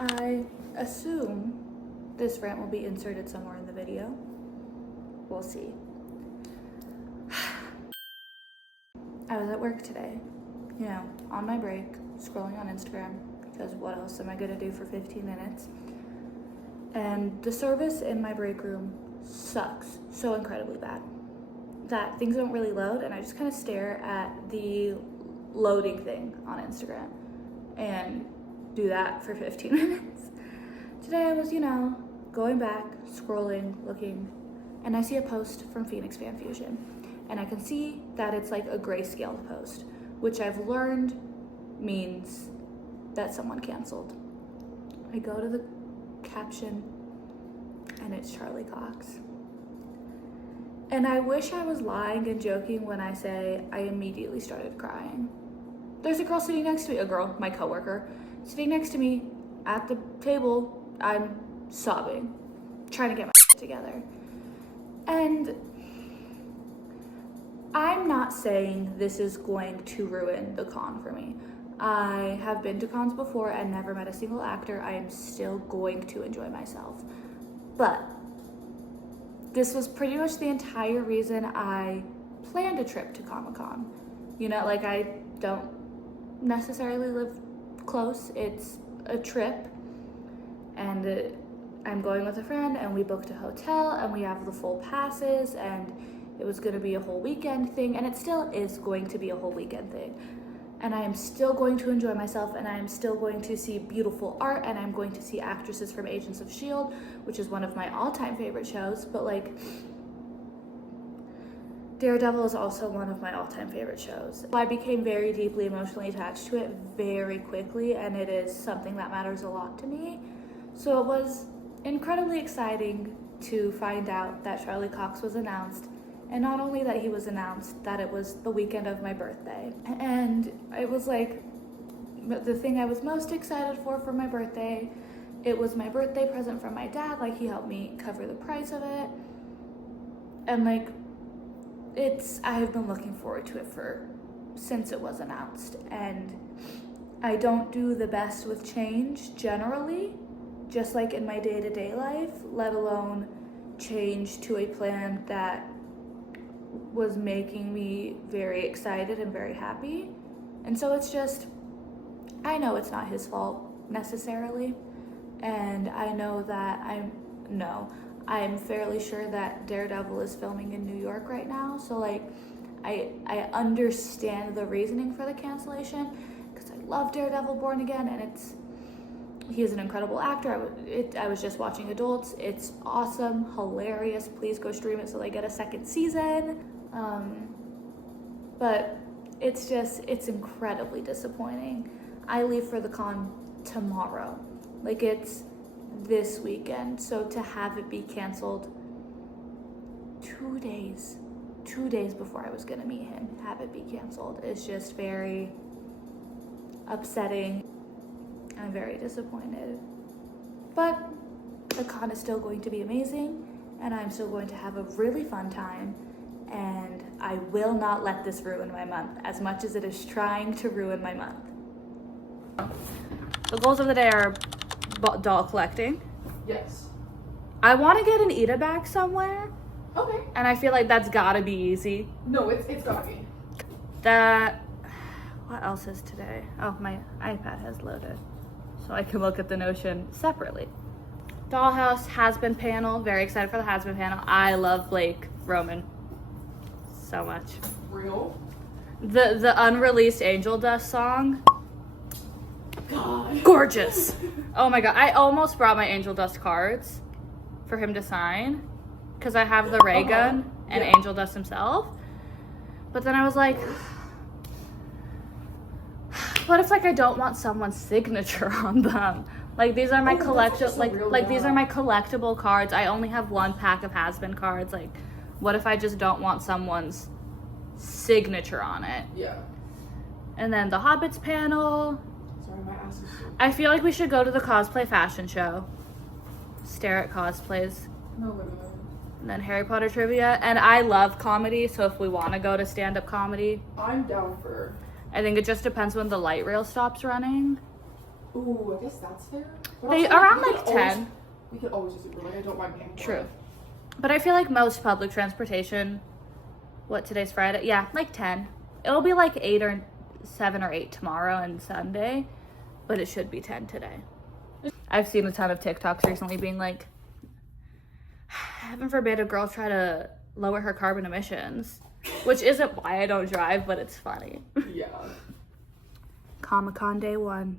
I assume this rant will be inserted somewhere in the video. We'll see. I was at work today, you know, on my break, scrolling on Instagram, because what else am I gonna do for 15 minutes? And the service in my break room sucks so incredibly bad that things don't really load, and I just kind of stare at the loading thing on Instagram and do that for 15 minutes. Today I was, you know, going back, scrolling, looking, and I see a post from Phoenix Fan Fusion, and I can see that it's like a grayscale post, which I've learned means that someone canceled. I go to the caption and it's Charlie Cox. And I wish I was lying and joking when I say I immediately started crying. There's a girl sitting next to me, a girl, my coworker, sitting next to me at the table. I'm sobbing, trying to get my shit together. And I'm not saying this is going to ruin the con for me. I have been to cons before and never met a single actor. I am still going to enjoy myself. But this was pretty much the entire reason I planned a trip to Comic-Con. You know, like, I don't necessarily live close. It's a trip, and I'm going with a friend, and we booked a hotel, and we have the full passes, and it was going to be a whole weekend thing, and it still is going to be a whole weekend thing. And I am still going to enjoy myself, and I am still going to see beautiful art, and I'm going to see actresses from Agents of S.H.I.E.L.D., which is one of my all-time favorite shows, but like, Daredevil is also one of my all-time favorite shows. I became very deeply emotionally attached to it very quickly, and it is something that matters a lot to me. So it was incredibly exciting to find out that Charlie Cox was announced. And not only that he was announced, that it was the weekend of my birthday. And it was like the thing I was most excited for my birthday. It was my birthday present from my dad. Like, he helped me cover the price of it. And like, I've been looking forward to it since it was announced. And I don't do the best with change generally, just like in my day-to-day life, let alone change to a plan that was making me very excited and very happy. And so it's just, I know it's not his fault necessarily, and I know that I'm fairly sure that Daredevil is filming in New York right now, so like I understand the reasoning for the cancellation, because I love Daredevil Born Again, and he is an incredible actor. I was just watching Adults. It's awesome, hilarious. Please go stream it so they get a second season. But it's incredibly disappointing. I leave for the con tomorrow. Like, it's this weekend. So to have it be canceled 2 days before I was gonna meet him, have it be canceled is just very upsetting. I'm very disappointed, but the con is still going to be amazing, and I'm still going to have a really fun time, and I will not let this ruin my month as much as it is trying to ruin my month. The goals of the day are doll collecting. Yes. I want to get an Ida bag somewhere. Okay. And I feel like that's gotta be easy. No, it's gotta be. What else is today? Oh, my iPad has loaded, so I can look at the Notion separately. Dollhouse has-been panel. Very excited for the has-been panel. I love Blake Roman so much. Real? The unreleased Angel Dust song. God. Gorgeous. Oh my god. I almost brought my Angel Dust cards for him to sign, because I have the ray gun and Angel Dust himself. But then I was like, what if like I don't want someone's signature on them? Like, these are my these are my collectible cards. I only have one pack of has-been cards. Like, what if I just don't want someone's signature on it? Yeah. And then the Hobbits panel. Sorry, my ass is so... I feel like we should go to the cosplay fashion show. Stare at cosplays. No, literally. And then Harry Potter trivia. And I love comedy, so if we want to go to stand-up comedy, I'm down for... I think it just depends when the light rail stops running. Ooh, Ooh, I guess that's fair. But They also, around we could like always- 10. We could always just Uber. Like, I don't mind paying for True. it. But I feel like most public transportation, what, today's Friday? Yeah, like 10. It'll be like 8 or 7 or 8 tomorrow and Sunday, but it should be 10 today. I've seen a ton of TikToks recently being like, heaven forbid a girl try to lower her carbon emissions, which isn't why I don't drive, but it's funny. Yeah. Comic-Con day 1.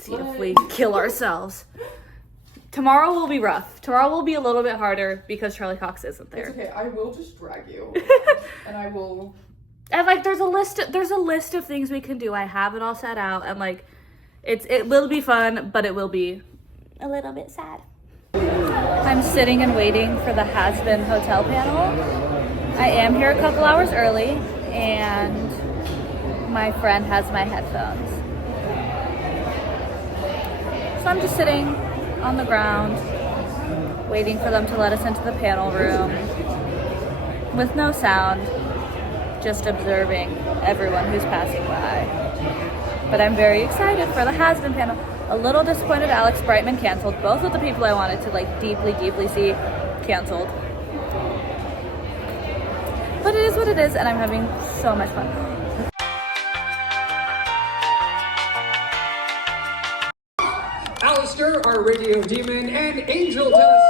See if What? we kill ourselves. Tomorrow will be rough. Tomorrow will be a little bit harder because Charlie Cox isn't It's there. okay. I will just drag you. And I will... And like there's a list of things we can do. I have it all set out, and like it will be fun, but it will be a little bit sad. I'm sitting and waiting for the Has Been Hotel panel. I am here a couple hours early, and my friend has my headphones. So I'm just sitting on the ground, waiting for them to let us into the panel room with no sound, just observing everyone who's passing by. But I'm very excited for the Has Been panel. A little disappointed Alex Brightman canceled. Both of the people I wanted to like deeply see canceled. But it is what it is, and I'm having so much fun. Alistair, our radio demon, and Angel Dust.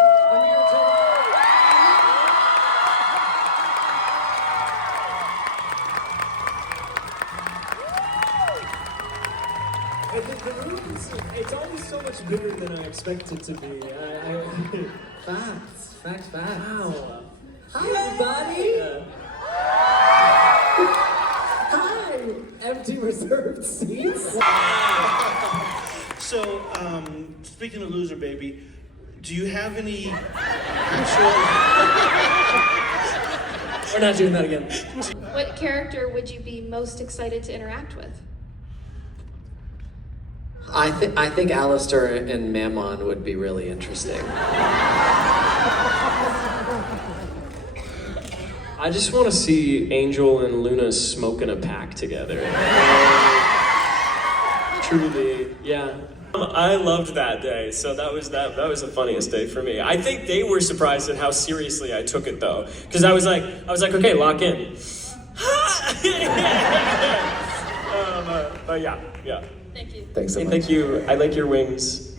The room is, it's always so much bigger than I expect it to be. Facts. Wow. Hi, everybody. Hi. Empty reserved seats. So, speaking of loser baby, do you have any actual... We're not doing that again. What character would you be most excited to interact with? I think Alistair and Mammon would be really interesting. I just want to see Angel and Luna smoking a pack together. Truly, yeah. I loved that day, so that was the funniest day for me. I think they were surprised at how seriously I took it though, because I was like, okay, lock in. But yeah. Thank you. Thanks so Hey, much. thank you. I like your wings.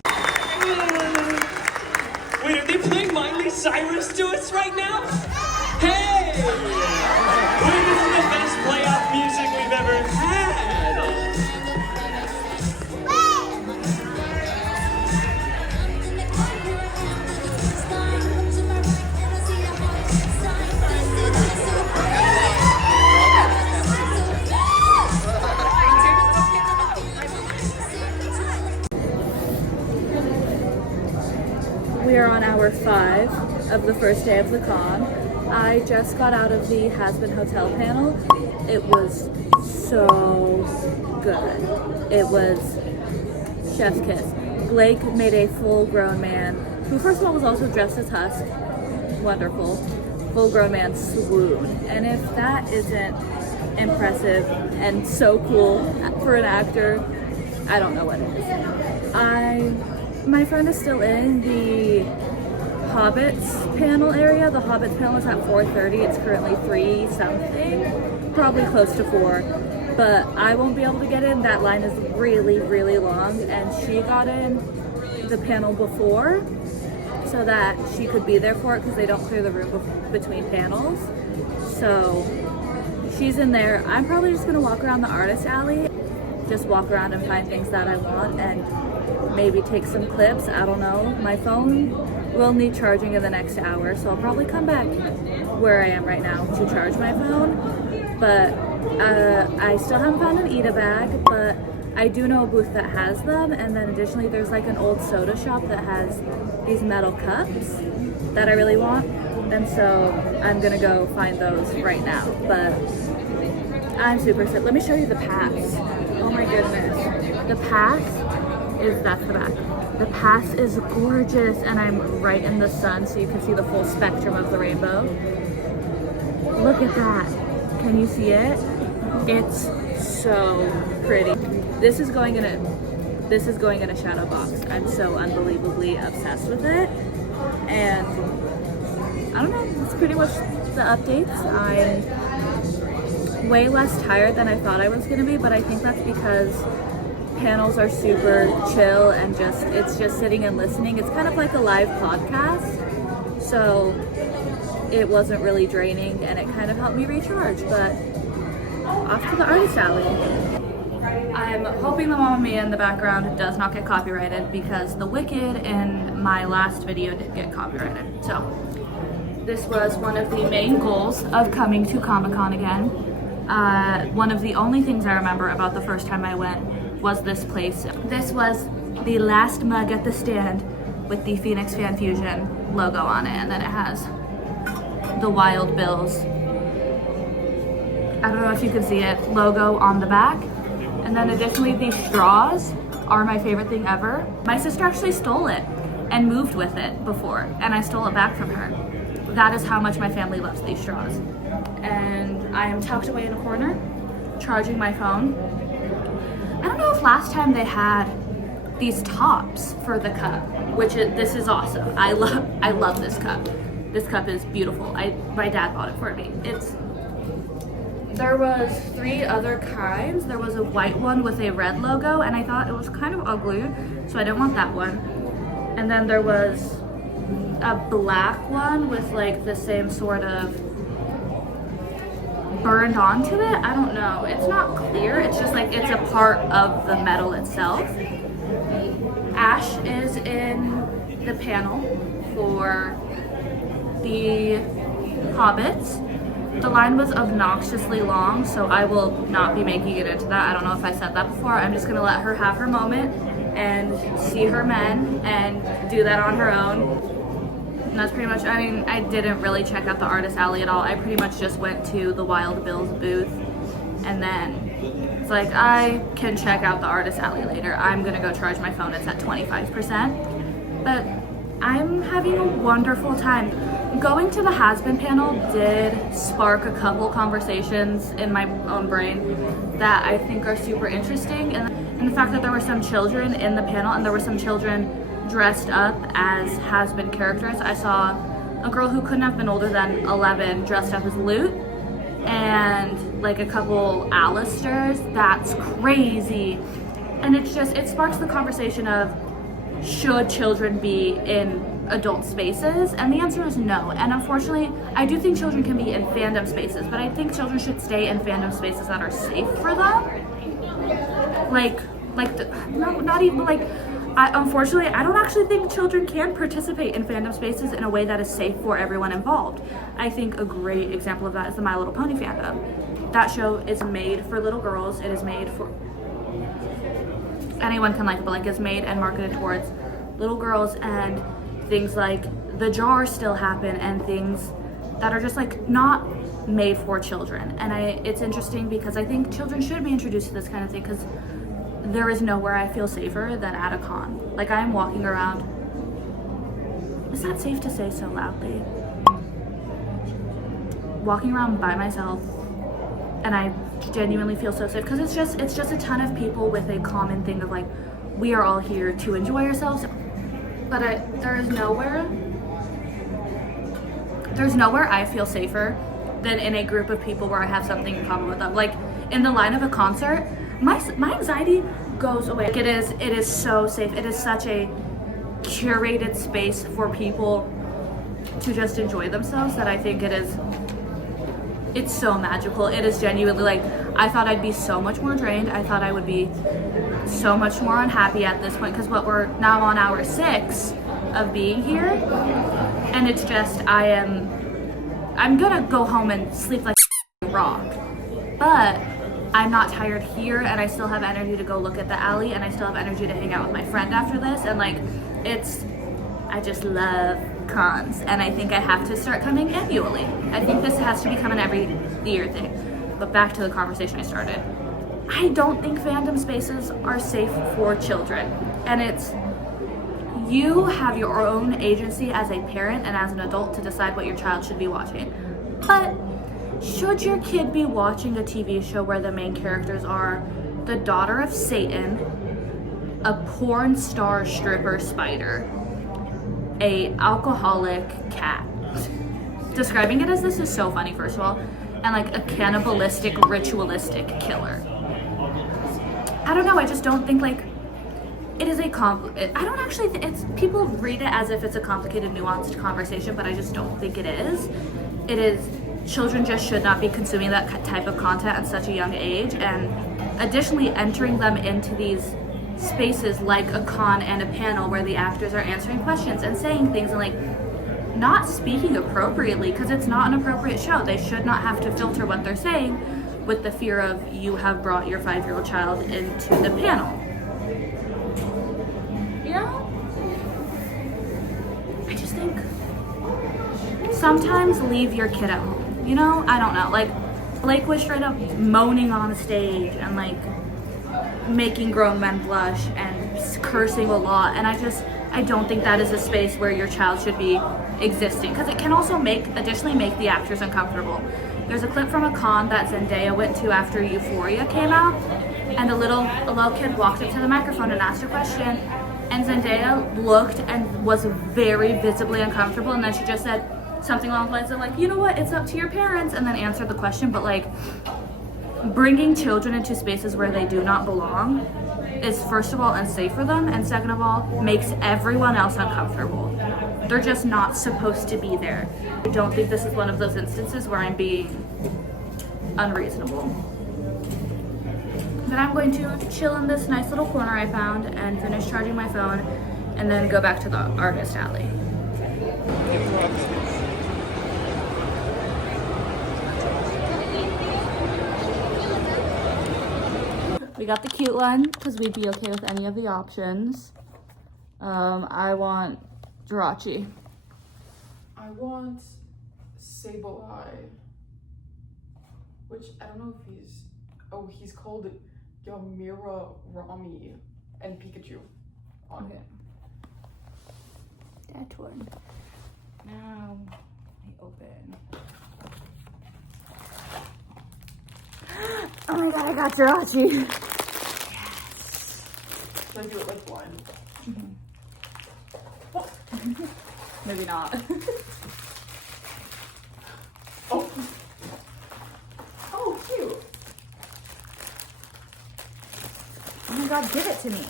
Wait, are they playing Miley Cyrus to us right now? Hey! Wait, this is the best playoff music we've ever had. We are on hour 5 of the first day of the con. I just got out of the Has Been Hotel panel. It was so good. It was chef's kiss. Blake made a full-grown man, who first of all was also dressed as Husk. Wonderful. Full-grown man swoon. And if that isn't impressive and so cool for an actor, I don't know what is. My friend is still in the Hobbits panel area. The Hobbits panel is at 4:30. It's currently 3 something, probably close to 4. But I won't be able to get in. That line is really long, and she got in the panel before so that she could be there for it because they don't clear the room between panels. So she's in there. I'm probably just gonna walk around the artist alley, just walk around and find things that I want and maybe take some clips. I don't know. My phone will need charging in the next hour, so I'll probably come back where I am right now to charge my phone. But I still haven't found an Eda bag, but I do know a booth that has them. And then additionally, there's like an old soda shop that has these metal cups that I really want. And so I'm gonna go find those right now. But I'm super sick. Let me show you the pass. Oh my goodness. The pass that's the back. The pass is gorgeous, and I'm right in the sun so you can see the full spectrum of the rainbow. Look at that. Can you see it? It's so pretty. This is going in a shadow box. I'm so unbelievably obsessed with it. And I don't know, it's pretty much the updates. I'm way less tired than I thought I was gonna be, but I think that's because panels are super chill and it's just sitting and listening. It's kind of like a live podcast. So it wasn't really draining and it kind of helped me recharge, but off to the artist alley. I'm hoping the Mamma Mia in the background does not get copyrighted because the Wicked in my last video did get copyrighted. So this was one of the main goals of coming to Comic-Con again. One of the only things I remember about the first time I went was this place. This was the last mug at the stand with the Phoenix Fan Fusion logo on it, and then it has the Wild Bills, I don't know if you can see it, logo on the back. And then additionally, these straws are my favorite thing ever. My sister actually stole it and moved with it before, and I stole it back from her. That is how much my family loves these straws. And I am tucked away in a corner, charging my phone. I don't know if last time they had these tops for the cup, this is awesome. I love this cup. This cup is beautiful. My dad bought it for me. There was 3 other kinds. There was a white one with a red logo, and I thought it was kind of ugly, so I didn't want that one. And then there was a black one with like the same sort of burned onto it. I don't know. It's not clear. It's just like it's a part of the metal itself. Ash is in the panel for the Hobbits. The line was obnoxiously long, so I will not be making it into that. I don't know if I said that before. I'm just gonna let her have her moment and see her men and do that on her own. And that's pretty much, I mean, I didn't really check out the artist alley at all. I pretty much just went to the Wild Bills booth, and then it's like, I can check out the artist alley later. I'm gonna go charge my phone. It's at 25%. But I'm having a wonderful time. Going to the Has-Been panel did spark a couple conversations in my own brain that I think are super interesting. And the fact that there were some children in the panel and there were some children dressed up as Has-Been characters. I saw a girl who couldn't have been older than 11 dressed up as Lute, and like a couple Alistairs. That's crazy. And it sparks the conversation of, should children be in adult spaces? And the answer is no. And unfortunately, I do think children can be in fandom spaces, but I think children should stay in fandom spaces that are safe for them. Unfortunately, I don't actually think children can participate in fandom spaces in a way that is safe for everyone involved. I think a great example of that is the My Little Pony fandom. That show is made for little girls. It is made for anyone can like it, but like it's made and marketed towards little girls, and things like the jar still happen and things that are just like not made for children. And it's interesting because I think children should be introduced to this kind of thing, because there is nowhere I feel safer than at a con. Like, I'm walking around, is that safe to say so loudly? Walking around by myself, and I genuinely feel so safe because it's just a ton of people with a common thing of like, we are all here to enjoy ourselves. But there's nowhere I feel safer than in a group of people where I have something in common with them. Like in the line of a concert, my anxiety goes away. Like, it is so safe. It is such a curated space for people to just enjoy themselves that I think it's so magical. It is genuinely, like, I thought I'd be so much more drained. I thought I would be so much more unhappy at this point, because we're now on hour 6 of being here, and it's just, I'm gonna go home and sleep like a rock, but I'm not tired here, and I still have energy to go look at the alley, and I still have energy to hang out with my friend after this, and like, I just love cons, and I think I have to start coming annually. I think this has to become an every year thing. But back to the conversation I started. I don't think fandom spaces are safe for children, and you have your own agency as a parent and as an adult to decide what your child should be watching. But should your kid be watching a TV show where the main characters are the daughter of Satan, a porn star stripper spider, a alcoholic cat. Describing it as this is so funny, first of all, and like a cannibalistic, ritualistic killer. I don't know, I just don't think like it is a I don't actually it's people read it as if it's a complicated, nuanced conversation, but I just don't think it is. It is, children just should not be consuming that type of content at such a young age, and additionally entering them into these spaces like a con and a panel where the actors are answering questions and saying things and like not speaking appropriately, because it's not an appropriate show. They should not have to filter what they're saying with the fear of you have brought your 5-year-old child into the panel. You know? I just think sometimes leave your kid at home. You know? I don't know. Like, Blake was straight up moaning on stage and like making grown men blush and cursing a lot, and I don't think that is a space where your child should be existing, because it can also additionally make the actors uncomfortable. There's a clip from a con that Zendaya went to after Euphoria came out, and a little kid walked up to the microphone and asked a question, and Zendaya looked and was very visibly uncomfortable, and then she just said something along the lines of like, you know what, it's up to your parents, and then answered the question. But like, bringing children into spaces where they do not belong is, first of all, unsafe for them, and second of all, makes everyone else uncomfortable. They're just not supposed to be there. I don't think this is one of those instances where I'm being unreasonable. Then I'm going to chill in this nice little corner I found and finish charging my phone, and then go back to the artist alley. We got the cute one because we'd be okay with any of the options. I want Jirachi. I want Sableye, which I don't know if he's called Yamira Rami and Pikachu on it. That one. Now I open. Oh my god, I got Jirachi. Should I do it like blind? Maybe not. Oh. Oh, cute. Oh my god, give it to me.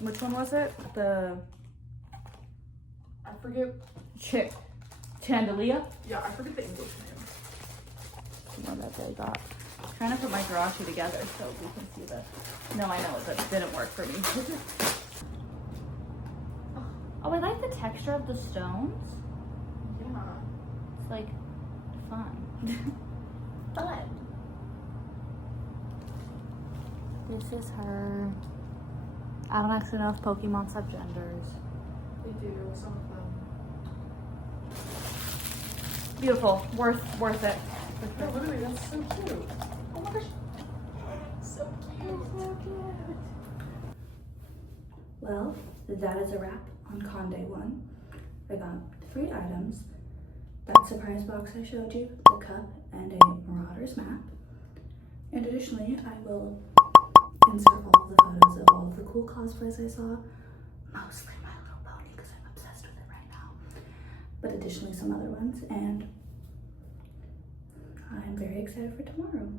Which one was it? I forget. Chandelia? Yeah, I forget the English name. The one that they got. I'm trying to put my Jirachi together so we can see the. No, I know it, but it didn't work for me. Oh, I like the texture of the stones. Yeah. It's like fun. Fun. This is her. I don't actually know if Pokemons have genders. They do, some of them. Beautiful. Worth it. No, literally, that's so cute. Oh my gosh. So cute. So cute. Well, that is a wrap on Con Day 1. I got 3 items. That surprise box I showed you, the cup, and a Marauders map. And additionally, I will insert all of the photos of all of the cool cosplays I saw. Mostly My Little Pony, because I'm obsessed with it right now. But additionally some other ones, and I'm very excited for tomorrow.